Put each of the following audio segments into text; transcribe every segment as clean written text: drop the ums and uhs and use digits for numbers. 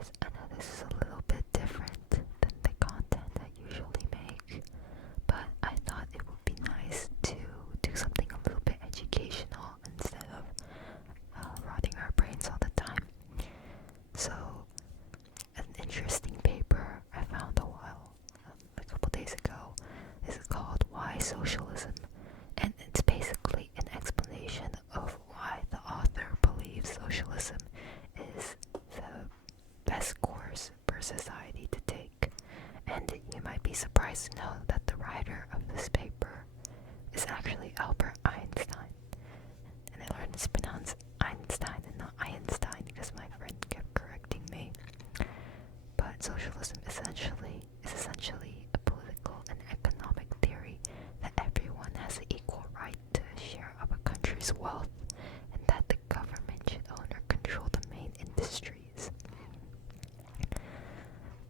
guys, I know this is a little bit different than the content I usually make, but I thought it would be nice to do something a little bit educational instead of rotting our brains all the time. So, an interesting paper I found a couple days ago, is called Why Socialism? And it's basically an explanation of why the author believes socialism is the best course for society to take. And you might be surprised to know that the writer of this paper is actually Albert Einstein. And I learned it's pronounced Einstein and not Einstein because my friend kept correcting me. But socialism is essentially a political and economic theory that everyone has an equal right to a share of a country's wealth, and that the government should own or control the main industries.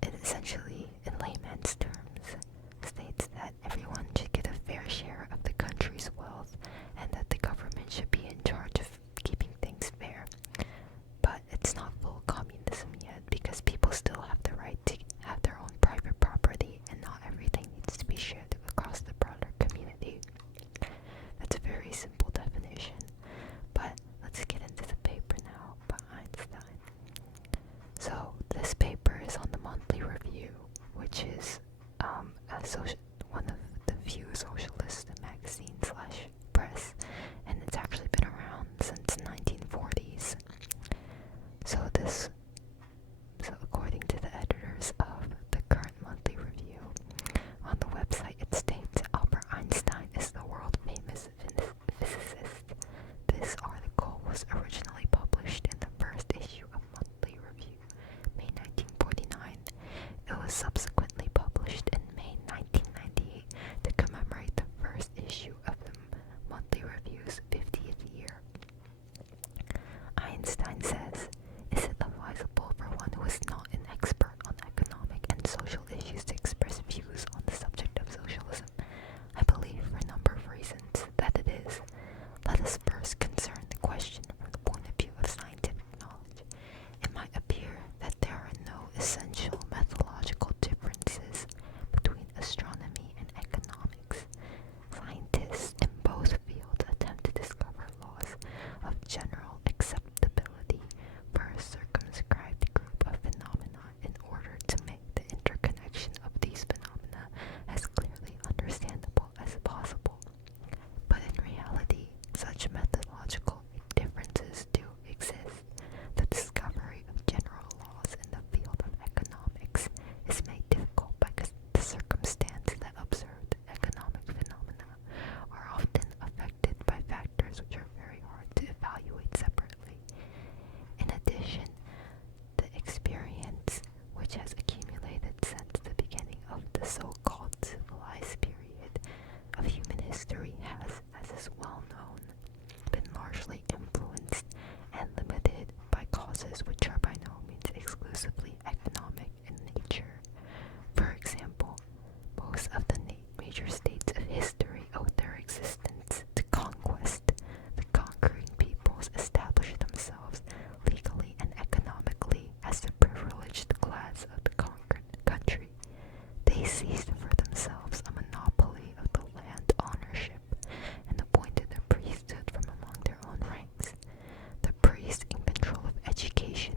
It essentially, in layman's terms, states that everyone should get a fair share of the country's wealth, and that the government should be in charge of keeping things fair. But it's not full communism yet, because people still have the right to have their own private property, and not everything needs to be shared across the broader community. That's a very simple definition, but let's get into the paper now by Einstein. So this paper is on the Monthly Review, which is one of the few socialist magazine/press, and it's actually been around since the 1940s. So according to the editors of the current Monthly Review, on the website it states Albert Einstein is the world-famous physicist. This article was originally published in the first issue of Monthly Review, May 1949. It was subsequently published in May 1998 to commemorate the first issue of the Monthly Review's 50th year. Einstein says, "Is it advisable for one who is not an expert on economic and social issues to express views on the subject of socialism? I believe, for a number of reasons, that it is. Let us first concern the question from the point of view of scientific knowledge. It might appear that there are no essential methodological differences between astronomy and economics. Scientists in both fields attempt to discover laws of general acceptability for a circumscribed group of phenomena in order to make the interconnection of these phenomena as clearly understandable as possible. But in reality, such methodological differences do exist. The discovery of general laws in the field of economics is made difficult by the circumstance that observed economic phenomena are often affected by factors which are very hard to evaluate separately. In addition, the experience which has accumulated since the beginning of the so-called civilized period of human history has, as is well known, been largely influenced and limited by causes which are by no means exclusively economic in nature. For example, most of the major states of history owe their existence to conquest. The conquering peoples established themselves legally and economically as the privileged class of the conquered country. They seized for themselves a monopoly of the land ownership and appointed a priesthood from among their own ranks. The priests in control of education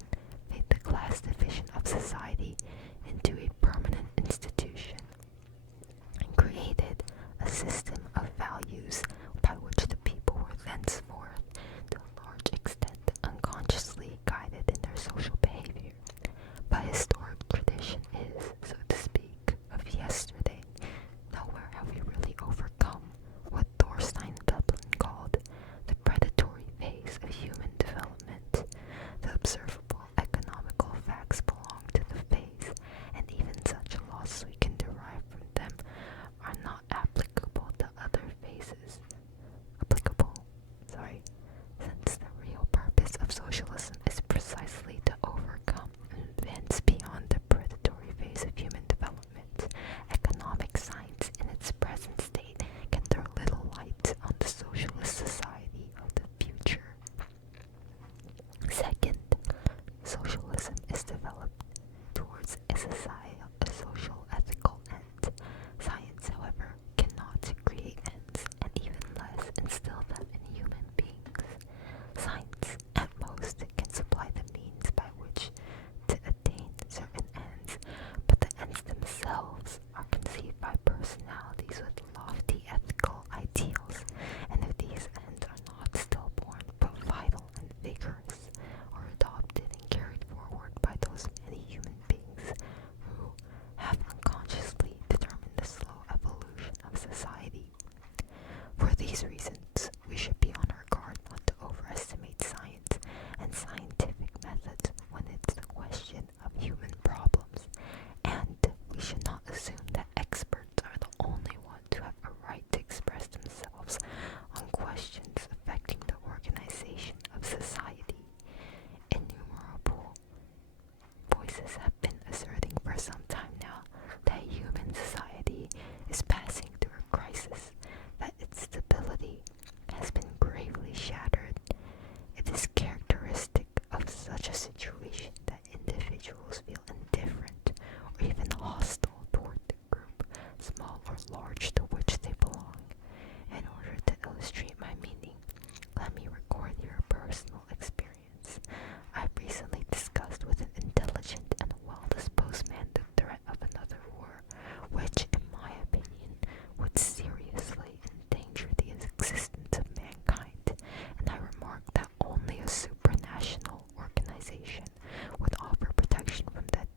civilization would offer protection from that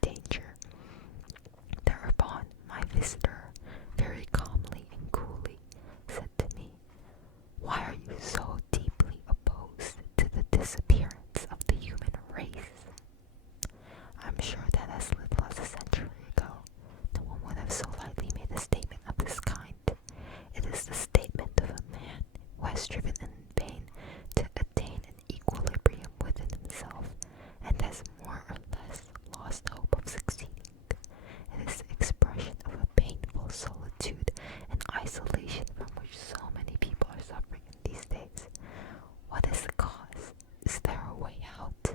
danger. Thereupon, my visitor, very calmly and coolly, said to me, "Why are you so deeply opposed to the disappearance of the human race?" I'm sure that as little as a century ago, no one would have so lightly made a statement of this kind. It is the statement of a man who has striven in vain to attain an equilibrium within himself and has more or less lost hope of succeeding. It is the expression of a painful solitude and isolation from which so many people are suffering in these days. What is the cause? Is there a way out?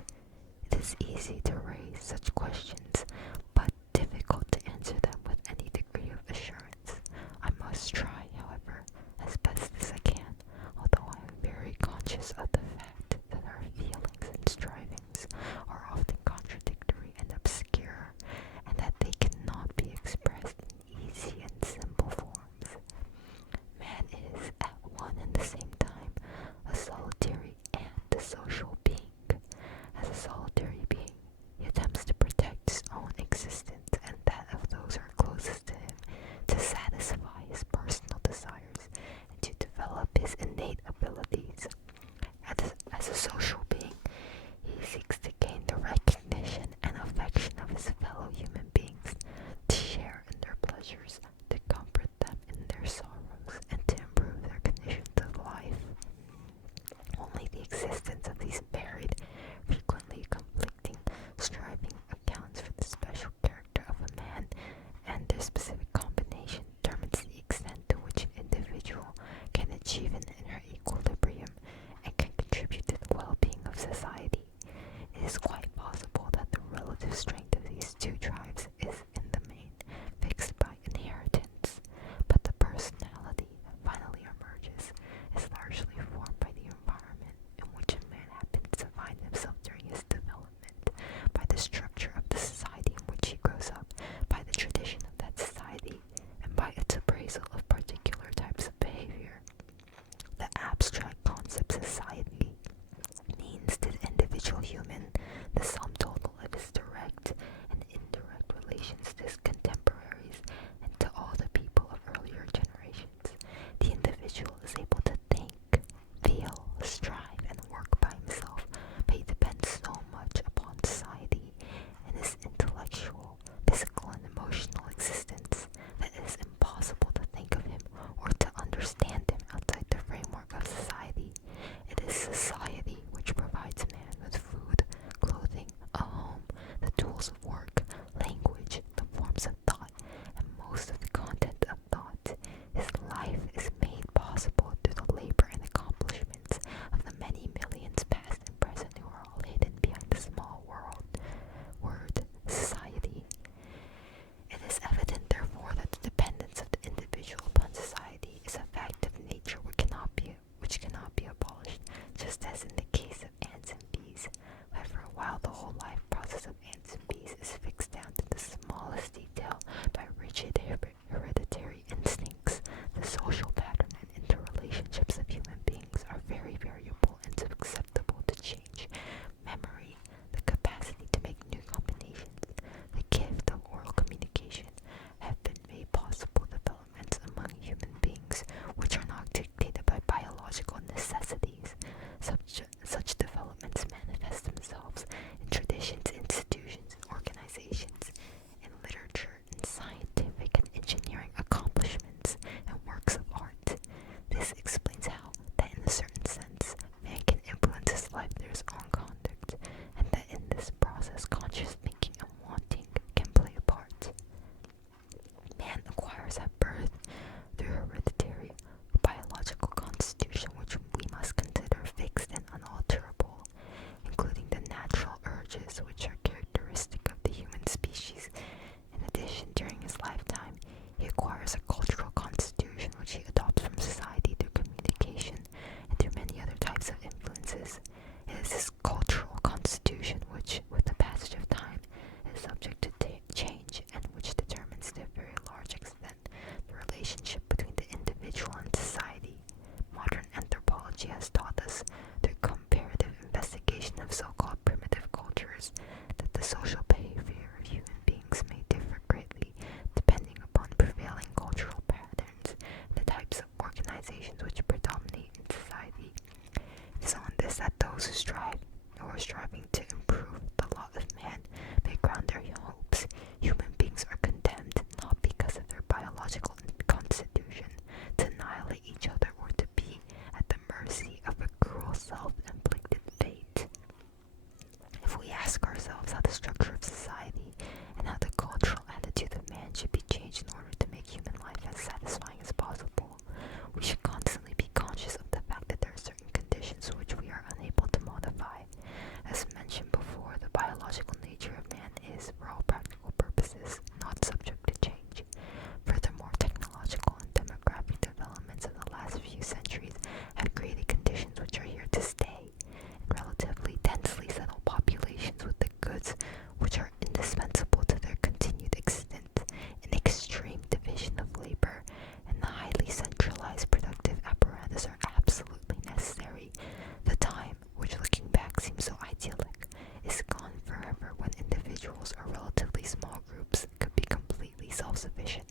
It is easy to raise such questions, but difficult to answer them with any degree of assurance. I must try, however, as best as I can, although I am very conscious of the fact that our feelings and strivings are often contradictory and obscure, and that they cannot be expressed in easy and simple forms. Man is, at one and the same time, a solitary and a social being. As a solitary being, themselves how the structure of society and how the cultural attitude of man should be changed in order to make human life as satisfying as possible. We should constantly be conscious of the fact that there are certain conditions which we are unable to modify. As mentioned before, the biological nature of man is, for all practical purposes, not subject to change. Furthermore, technological and demographic developments of the last few centuries have created conditions which are here to stay, in relatively densely settled populations with the goods which are indispensable to their continued existence, an extreme division of labor, and the highly centralized productive apparatus are absolutely necessary. The time, which looking back seems so idyllic, is gone forever when individuals or relatively small groups could be completely self-sufficient.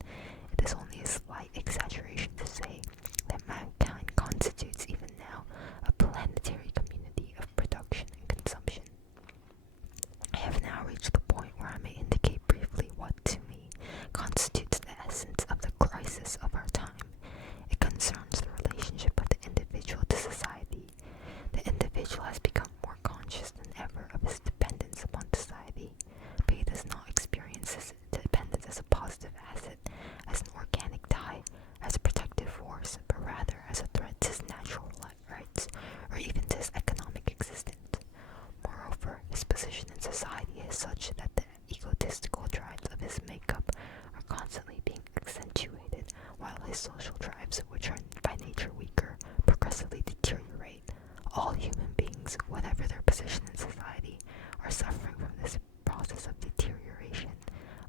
It is only a slight exaggeration to say that mankind constitutes even now a planetary community of production and consumption. I have now reached the point where I may indicate briefly what, to me, constitutes the essence of the crisis of our time. It concerns the relationship of the individual to society. The individual has become more conscious than ever of his dependence upon society, but he does not experience his dependence as a positive asset, as an organic tie, as a protective force, but rather as a threat to his natural rights, or even to his economic existence. Moreover, his position in society is such that the egotistical drives of his makeup are constantly being accentuated, while his social drives, which are by nature weaker, progressively deteriorate. All human beings, whatever their position in society, are suffering from this process of deterioration.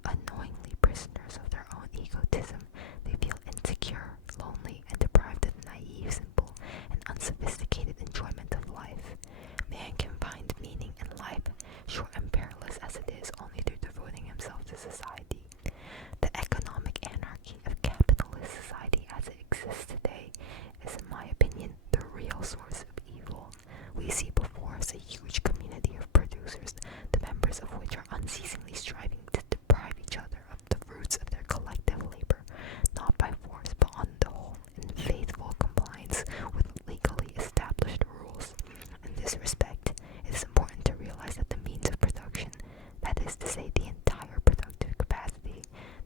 Unknowingly prisoners of their own egotism, they feel insecure, lonely, and deprived of the naive, simple, and unsophisticated enjoyment of life. Man can find meaning in life, short and perilous as it is, only through devoting himself to society. The economic anarchy of capitalist society as it exists today is, in my opinion, the real source of evil. We see before us a huge community of producers, the members of which are unceasingly striving to deprive each other of the fruits of their collective labor, not by force, but on the whole, in faithful compliance with legally established rules. In this respect, it is important to realize that the means of production, that is to say, the entire productive capacity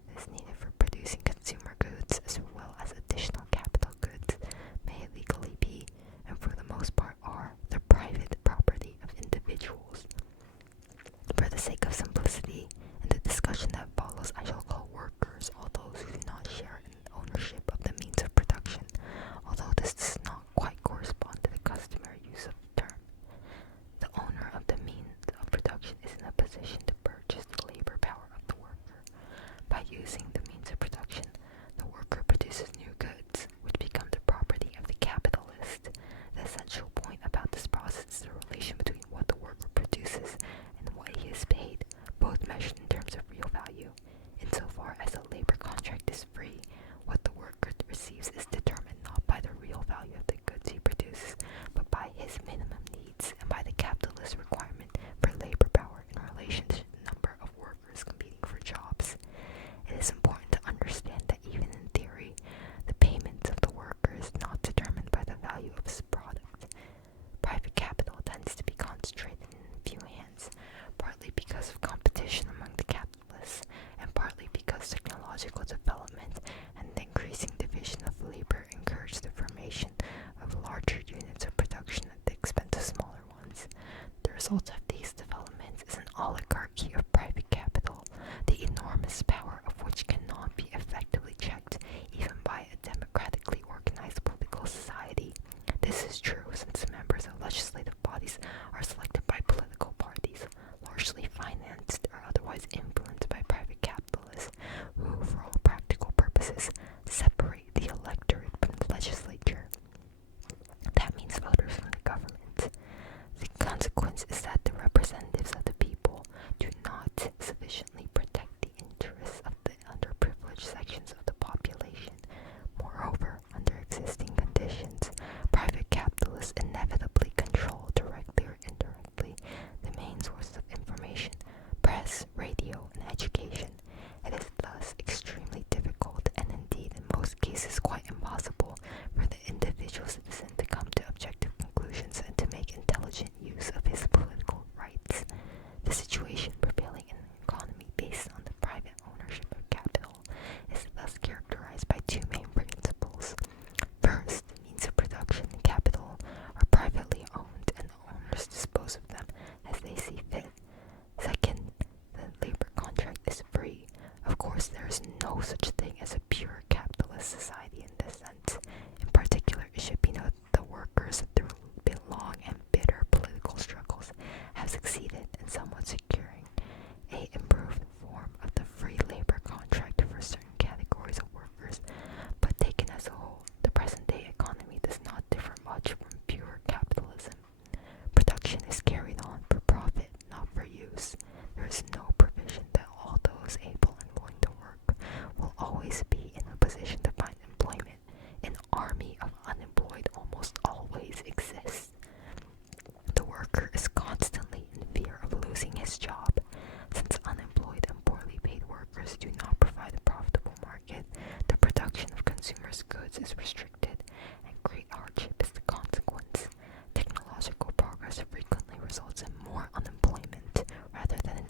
that is needed for producing consumer goods as well as additional capital goods, may legally be, and for the most part are, the private property of individuals. For the sake of simplicity, in the discussion that follows, I shall call workers all those who do not share in ownership of the means of production, although this does not quite correspond to the customary use of the term. The owner of the means of production is in a position to purchase the labor power of the worker. By using the means of production, the worker produces new goods, which become the property of the capitalist. The essential point about this process is the relation between what the worker produces and what he is paid, both measured in terms of real value. Insofar as the labor contract is free, what the worker receives is determined not by the real value of the goods he produces, but by his minimum needs and by the capitalist requirement for labor power in relation to the number of workers competing for jobs. It is important to understand that even in theory, the payments of the worker is not determined by the value of his product. Private capital tends to be concentrated in few hands, partly because of competition among the capitalists, and partly because technological development and the increasing division of labor encourage the formation of larger units of production at the expense of smaller ones. The result of these developments is an oligarchy of private capital, the enormous power of which cannot be effectively checked even by a democratically organized political society. This is true since members of legislative bodies are selected by political parties, largely financed or otherwise influenced by private capitalists, who, for all practical purposes, separate the electorate from the legislature. That means voters from the government. The consequence is that the representatives of the people do not sufficiently protect the interests of the underprivileged sections of the population. Moreover, under existing conditions, private capitalists inevitably control, directly or indirectly, the main sources of information, press, radio, and education. It is thus extremely difficult, and indeed in most cases quite impossible, for the individual citizen to come to objective conclusions and to make intelligent use of his political rights. The situation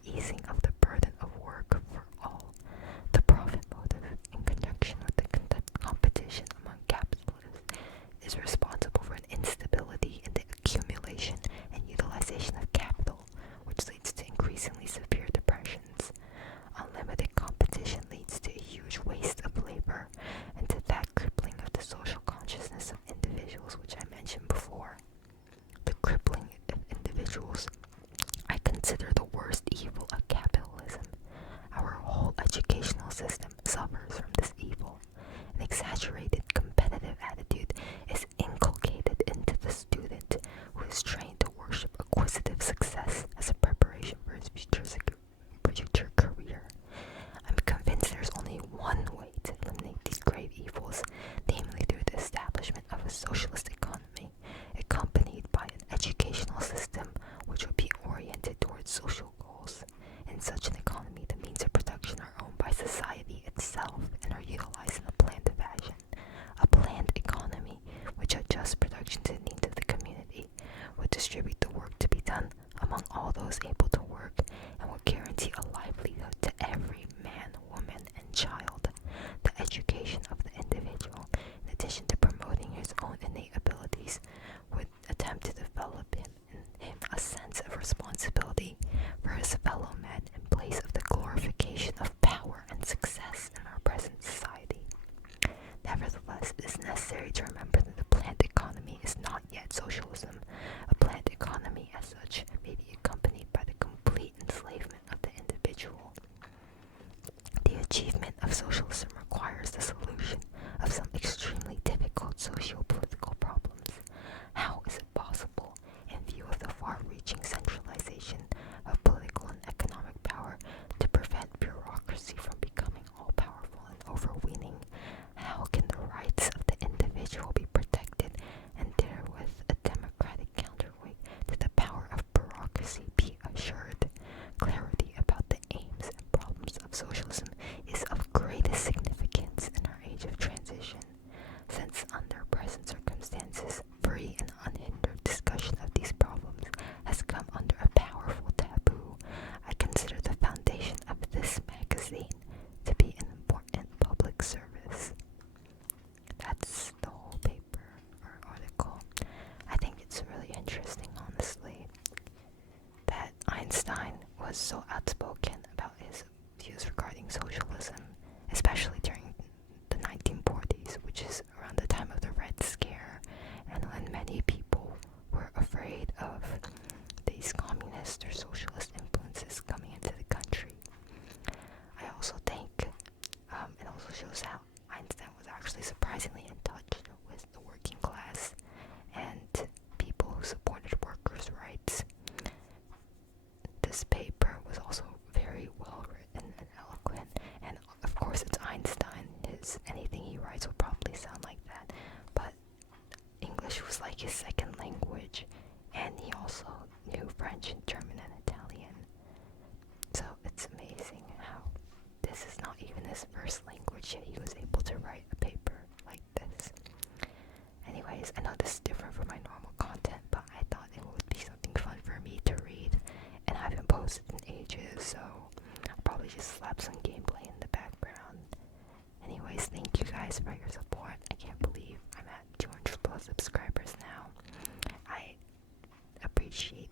easing of the burden of work for all. The profit motive, in conjunction with the competition among capitalists, is responsible for an instability in the accumulation and utilization of capital, which leads to increasingly severe depressions. Unlimited competition leads to a huge waste of labor and to that crippling of the social consciousness of individuals, which I mentioned before. The crippling of individuals I consider the worst evil of capitalism. Our whole educational system suffers from this evil. An exaggerated competitive attitude is inculcated into the student, who is trained to worship acquisitive success as a preparation for his future career. I'm convinced there's only one way to eliminate these grave evils, namely through the establishment of a socialist economy, accompanied by an educational system which would be oriented towards social goals. In such an economy, the means of production are owned by society itself and are utilized in a planned fashion. A planned economy which adjusts production to the needs of the community would distribute the work to be done among all those able to work and would guarantee a livelihood to every man, woman, and child. The education of the individual, in addition to promoting his own innate abilities, would attempt to develop in him a sense of responsibility for his fellow men in place of the glorification of power and success in our present society. Nevertheless, it is necessary to remember that the planned economy is not yet socialism. A planned economy as such may be accompanied by the complete enslavement of the individual. The achievement of socialism requires the solution of some extremely difficult socio-political problems. How is it possible, in view of the far-reaching centralization of political and economic power, to prevent bureaucracy from becoming all-powerful and overweening? How can the rights of the individual be protected, and therewith a democratic counterweight to the power of bureaucracy be assured? Clarity about the aims and problems of socialism is of greatest significance in our age of transition, since under present circumstances, free and unhindered discussion of these problems has come under a powerful taboo. I consider the foundation of this magazine to be an important public service. That's the whole paper or article. I think it's really interesting, honestly, that Einstein was so outspoken about his views regarding socialism, especially during the 1940s, which is around the time of the Red Scare, and when many people were afraid of these communist or socialist influences coming into the country. I also think it also shows how Einstein was actually surprisingly in touch with the working class and people who supported workers' rights. This paper was also very well written and eloquent, and of course it's Einstein. Anything he writes will probably sound like that, but English was like his second language, and he also knew French and German and Italian. So it's amazing how this is not even his first language, yet he was able to write a paper like this. Anyways, I know this is different from my normal content, but I thought it would be something fun for me to read, and I haven't posted in ages, so I'll probably just slap some gameplay in the background. Anyways, thank you guys for your support. I can't believe I'm at 200 plus subscribers now. I appreciate